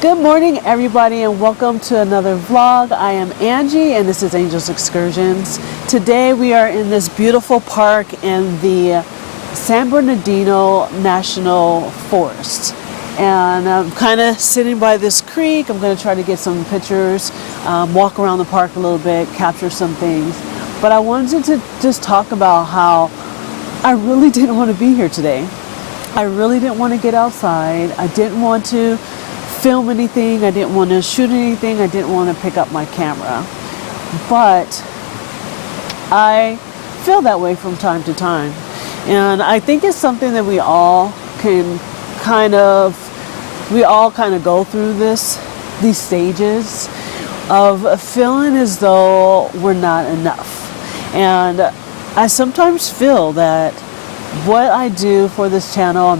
Good morning, everybody, and welcome to another vlog. I am Angie, and this is Angel's Excursions. Today we are in this beautiful park in the San Bernardino National Forest. And I'm kind of sitting by this creek. I'm going to try to get some pictures, walk around the park a little bit, capture some things. But I wanted to just talk about how I really didn't want to be here today. I really didn't want to get outside. I didn't want to film anything. I didn't want to shoot anything. I didn't want to pick up my camera. But I feel that way from time to time. And I think it's something that we all kind of go through these stages of feeling as though we're not enough. And I sometimes feel that what I do for this channel,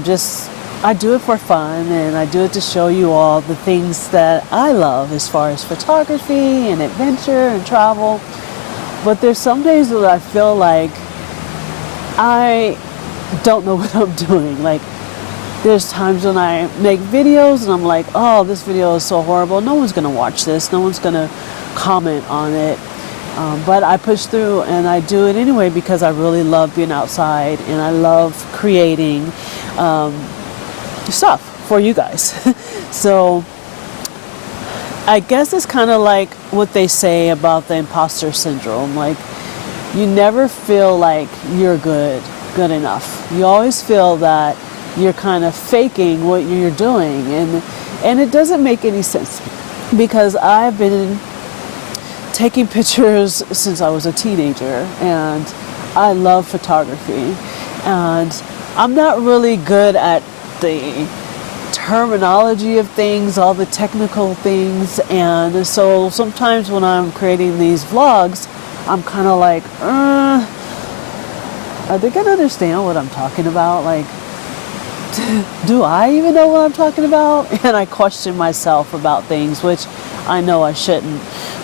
I do it for fun, and I do it to show you all the things that I love as far as photography and adventure and travel. But there's some days that I feel like I don't know what I'm doing. Like, there's times when I make videos and I'm like, oh, this video is so horrible. No one's gonna watch this. No one's gonna comment on it. But I push through and I do it anyway because I really love being outside and I love creating stuff for you guys. So I guess it's kind of like what they say about the imposter syndrome. Like, you never feel like you're good enough. You always feel that you're kind of faking what you're doing, and it doesn't make any sense because I've been taking pictures since I was a teenager, and I love photography, and I'm not really good at the terminology of things, all the technical things, and so sometimes when I'm creating these vlogs, I'm kind of like, are they gonna understand what I'm talking about? Like, do I even know what I'm talking about? And I question myself about things, which I know I shouldn't,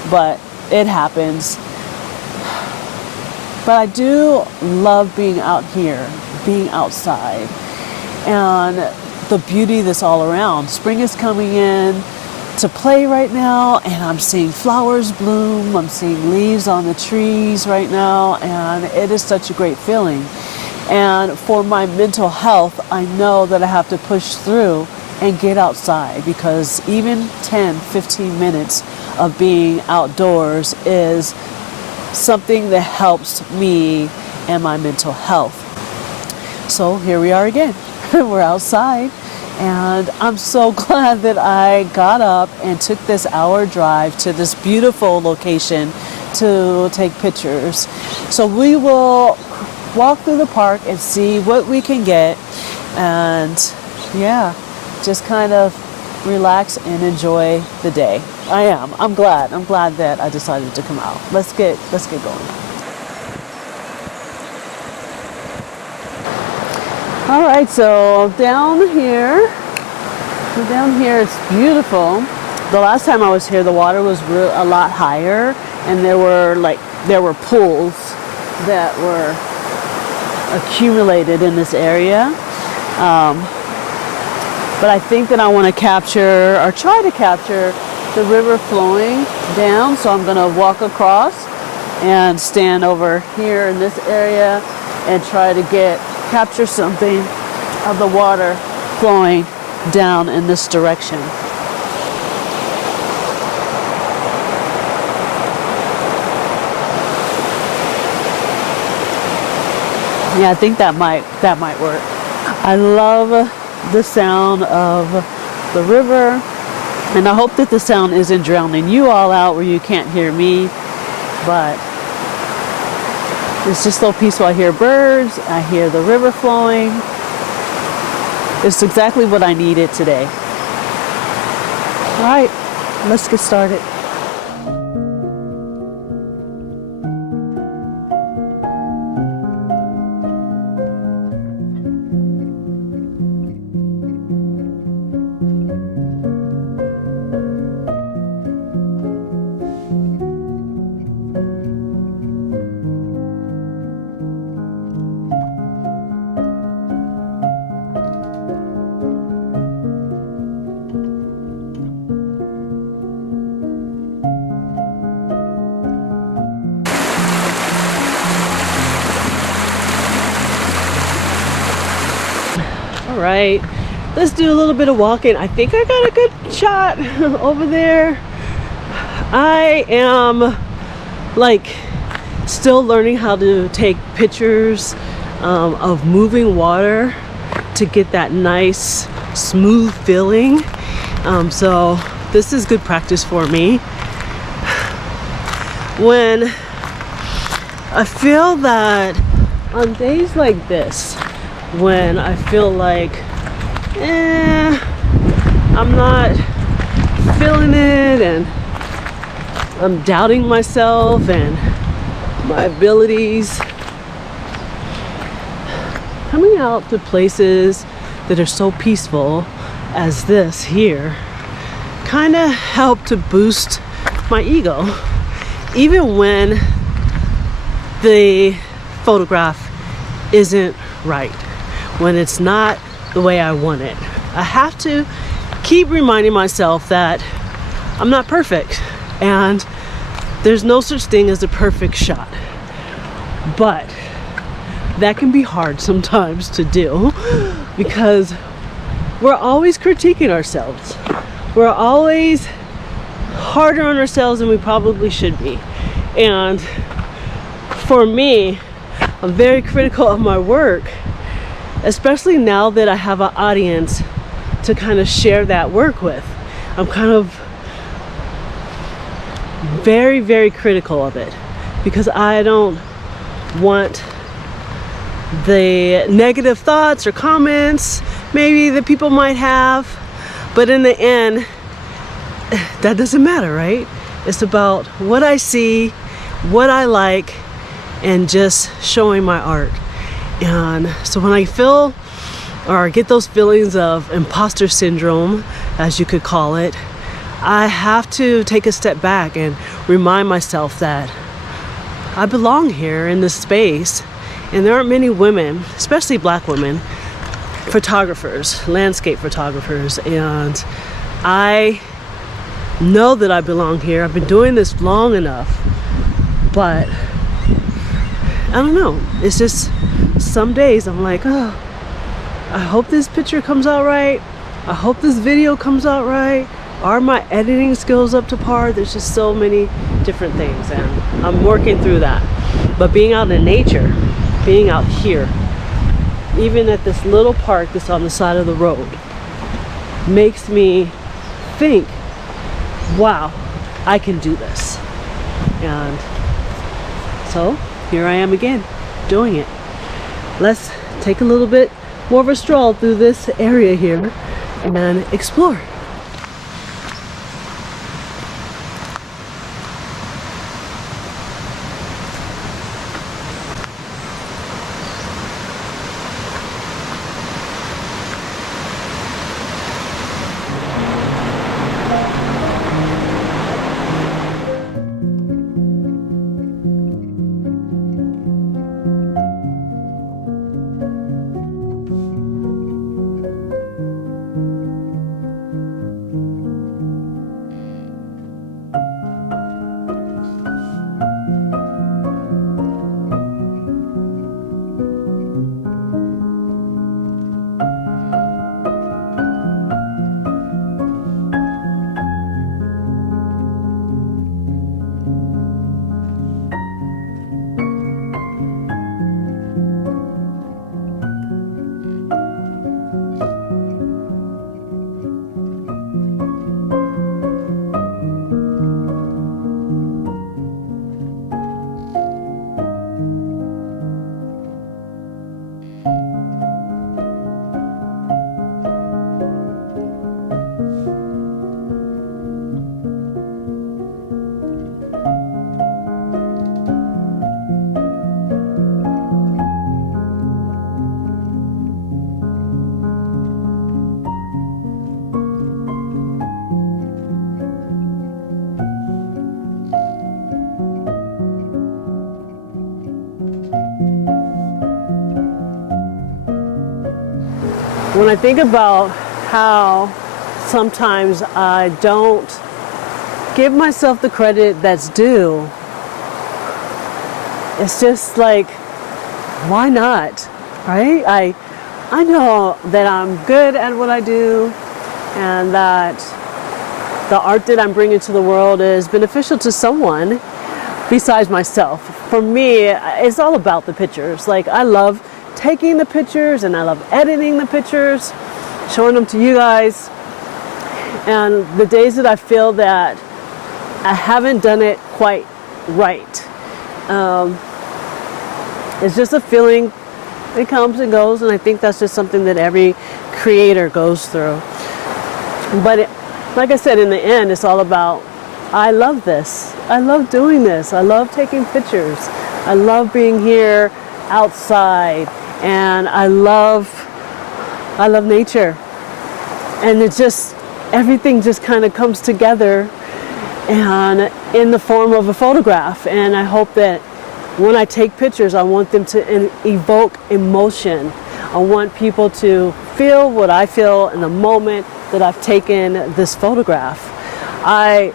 but it happens. But I do love being out here, being outside, and the beauty that's all around. Spring is coming in to play right now, and I'm seeing flowers bloom. I'm seeing leaves on the trees right now, and it is such a great feeling. And for my mental health, I know that I have to push through and get outside, because even 10, 15 minutes of being outdoors is something that helps me and my mental health. So here we are again. We're outside, and I'm so glad that I got up and took this hour drive to this beautiful location to take pictures. So we will walk through the park and see what we can get, and yeah, just kind of relax and enjoy the day. I'm glad that I decided to come out. Let's get going. All right, so down here, it's beautiful. The last time I was here, the water was a lot higher, and there were pools that were accumulated in this area. But I think that I want to capture, or try to capture, the river flowing down. So I'm going to walk across and stand over here in this area and try to capture something of the water flowing down in this direction. Yeah, I think that might work. I love the sound of the river, and I hope that the sound isn't drowning you all out where you can't hear me, but it's just so peaceful. I hear birds, I hear the river flowing. It's exactly what I needed today. All right, let's get started. right? Let's do a little bit of walking. I think I got a good shot over there. I am like still learning how to take pictures of moving water to get that nice smooth feeling. So this is good practice for me. When I feel that on days like this, when I feel like I'm not feeling it and I'm doubting myself and my abilities, coming out to places that are so peaceful as this here kind of help to boost my ego, even when the photograph isn't right, when it's not the way I want it. I have to keep reminding myself that I'm not perfect and there's no such thing as a perfect shot. But that can be hard sometimes to do because we're always critiquing ourselves. We're always harder on ourselves than we probably should be. And for me, I'm very critical of my work, especially now that I have an audience to kind of share that work with. I'm kind of very, very critical of it because I don't want the negative thoughts or comments maybe that people might have, but in the end that doesn't matter, right? It's about what I see, what I like, and just showing my art. And so when I feel or get those feelings of imposter syndrome, as you could call it, I have to take a step back and remind myself that I belong here in this space. And there aren't many women, especially black women, photographers, landscape photographers. And I know that I belong here. I've been doing this long enough, but I don't know. It's just some days I'm like, oh, I hope this picture comes out right. I hope this video comes out right. Are my editing skills up to par? There's just so many different things, and I'm working through that. But being out in nature, being out here, even at this little park that's on the side of the road, makes me think, wow, I can do this. And so here I am again, doing it. Let's take a little bit more of a stroll through this area here and explore. When I think about how sometimes I don't give myself the credit that's due, it's just like, why not, right? I know that I'm good at what I do and that the art that I'm bringing to the world is beneficial to someone besides myself. For me, it's all about the pictures. Like, I love taking the pictures and I love editing the pictures, showing them to you guys. And the days that I feel that I haven't done it quite right, it's just a feeling. It comes and goes, and I think that's just something that every creator goes through. But like I said, in the end, it's all about, I love this. I love doing this. I love taking pictures. I love being here outside, and I love nature. And it just, everything just kind of comes together and in the form of a photograph. And I hope that when I take pictures, I want them to evoke emotion. I want people to feel what I feel in the moment that I've taken this photograph. I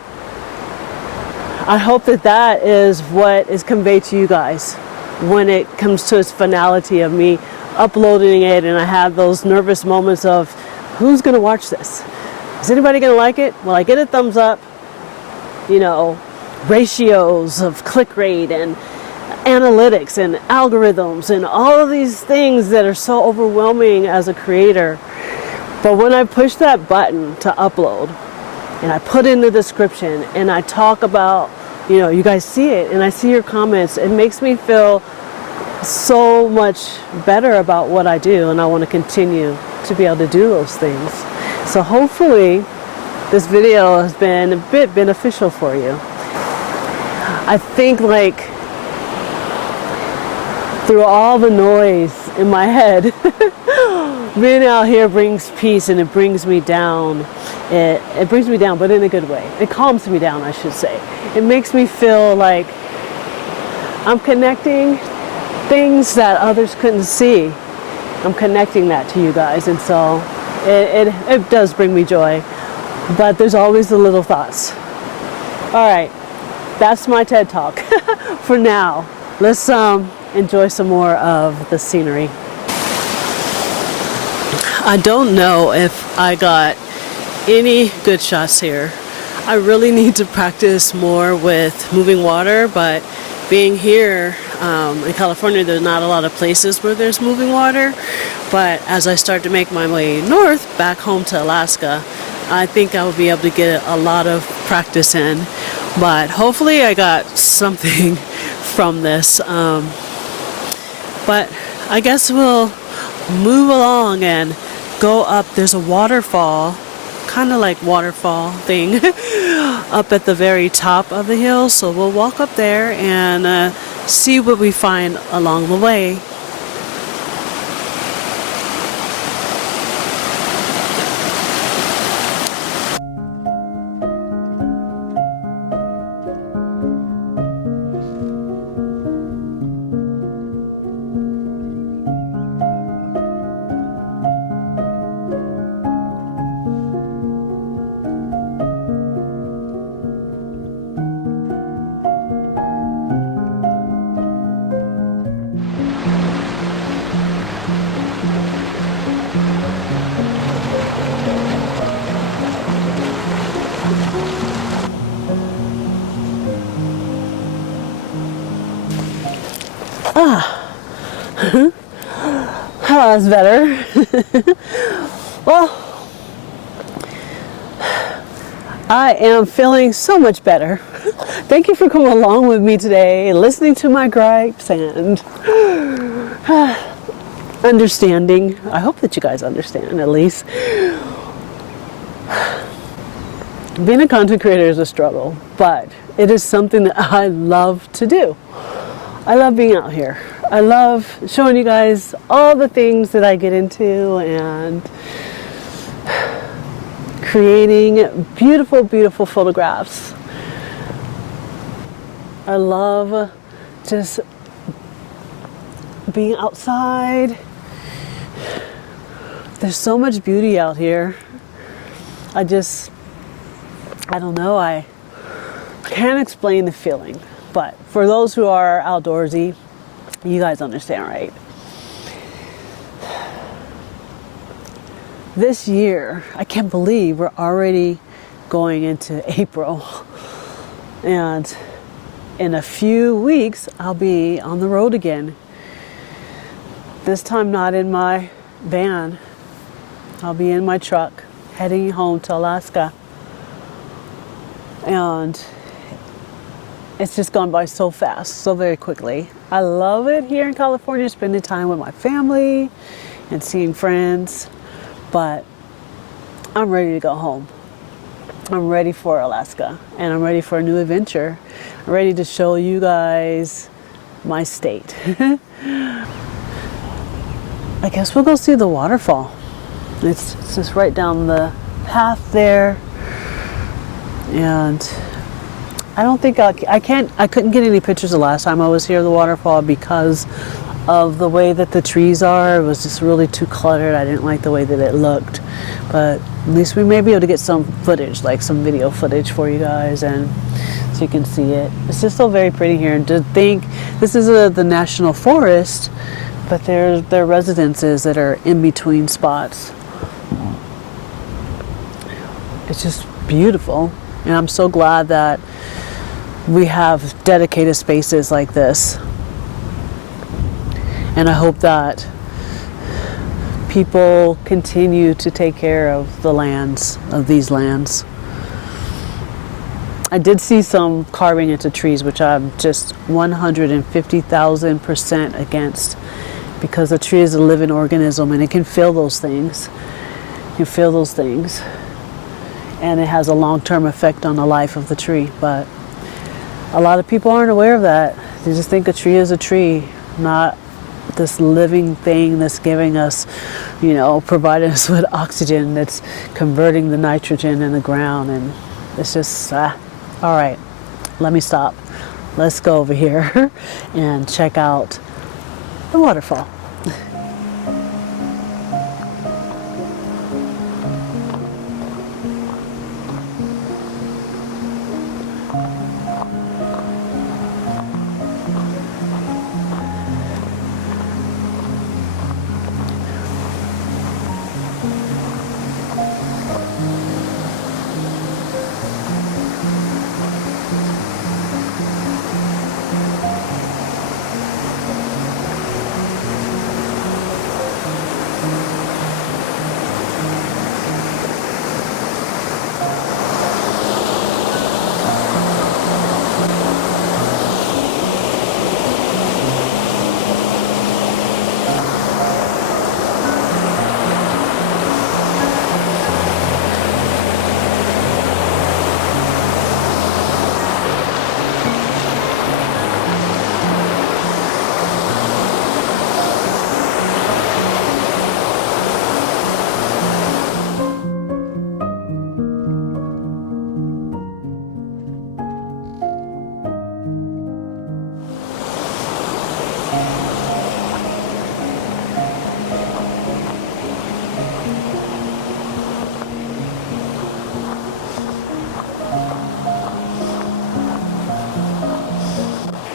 hope that that is what is conveyed to you guys when it comes to its finality of me uploading it, and I have those nervous moments of, who's gonna watch this? Is anybody gonna like it? Will I get a thumbs up? You know, ratios of click rate and analytics and algorithms and all of these things that are so overwhelming as a creator. But when I push that button to upload and I put in the description and I talk about, you know, you guys see it and I see your comments, it makes me feel so much better about what I do, and I want to continue to be able to do those things. So hopefully this video has been a bit beneficial for you. I think, like, through all the noise in my head, being out here brings peace, and it brings me down. It brings me down, but in a good way. It calms me down, I should say. It makes me feel like I'm connecting things that others couldn't see. I'm connecting that to you guys, and so it does bring me joy. But there's always the little thoughts. All right, that's my TED Talk for now. Let's enjoy some more of the scenery. I don't know if I got any good shots here. I really need to practice more with moving water, but being here in California, there's not a lot of places where there's moving water. But as I start to make my way north, back home to Alaska, I think I will be able to get a lot of practice in. But hopefully I got something from this. But I guess we'll move along and go up. There's a waterfall, kind of like waterfall thing, up at the very top of the hill. So we'll walk up there and see what we find along the way. Oh, that's better. Well, I am feeling so much better. Thank you for coming along with me today and listening to my gripes and understanding. I hope that you guys understand, at least. Being a content creator is a struggle, but it is something that I love to do. I love being out here. I love showing you guys all the things that I get into and creating beautiful, beautiful photographs. I love just being outside. There's so much beauty out here. I don't know, I can't explain the feeling, but for those who are outdoorsy, you guys understand, right? this year, I can't believe we're already going into April. And in a few weeks, I'll be on the road again. This time not in my van. I'll be in my truck heading home to Alaska. And it's just gone by so fast, so very quickly. I love it here in California, spending time with my family and seeing friends, but I'm ready to go home. I'm ready for Alaska, and I'm ready for a new adventure. I'm ready to show you guys my state. I guess we'll go see the waterfall. It's just right down the path there. And I don't think I couldn't get any pictures the last time I was here at the waterfall because of the way that the trees are. It was just really too cluttered. I didn't like the way that it looked. But at least we may be able to get some footage, like some video footage for you guys, and so you can see it. It's just so very pretty here. And to think, this is the national forest, but there are residences that are in between spots. It's just beautiful. And I'm so glad that we have dedicated spaces like this. And I hope that people continue to take care of the lands, of these lands. I did see some carving into trees, which I'm just 150,000% against, because a tree is a living organism and it can feel those things. You can feel those things. And it has a long-term effect on the life of the tree. But a lot of people aren't aware of that. They just think a tree is a tree, not this living thing that's giving us, providing us with oxygen, that's converting the nitrogen in the ground. And it's just, all right, let me stop. Let's go over here and check out the waterfall.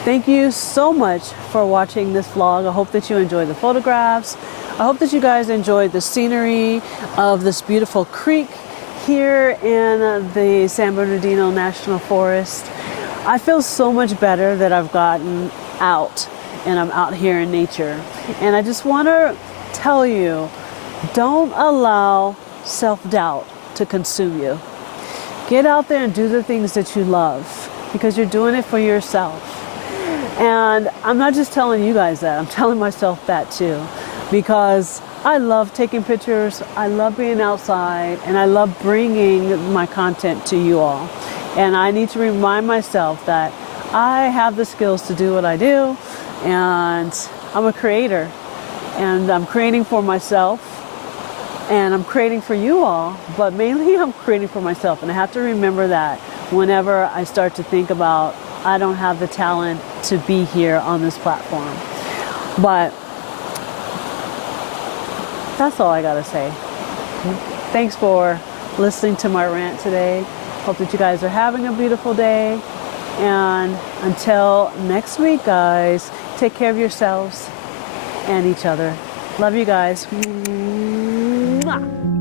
Thank you so much for watching this vlog. I hope that you enjoyed the photographs. I hope that you guys enjoyed the scenery of this beautiful creek here in the San Bernardino National Forest. I feel so much better that I've gotten out and I'm out here in nature. And I just want to tell you, don't allow self-doubt to consume you. Get out there and do the things that you love, because you're doing it for yourself. And I'm not just telling you guys that, I'm telling myself that too, because I love taking pictures, I love being outside, and I love bringing my content to you all. And I need to remind myself that I have the skills to do what I do, and I'm a creator, and I'm creating for myself, and I'm creating for you all, but mainly I'm creating for myself. And I have to remember that whenever I start to think about I don't have the talent to be here on this platform. But that's all I gotta say. Thanks for listening to my rant today. Hope that you guys are having a beautiful day. And until next week, guys, take care of yourselves and each other. Love you guys. Mwah.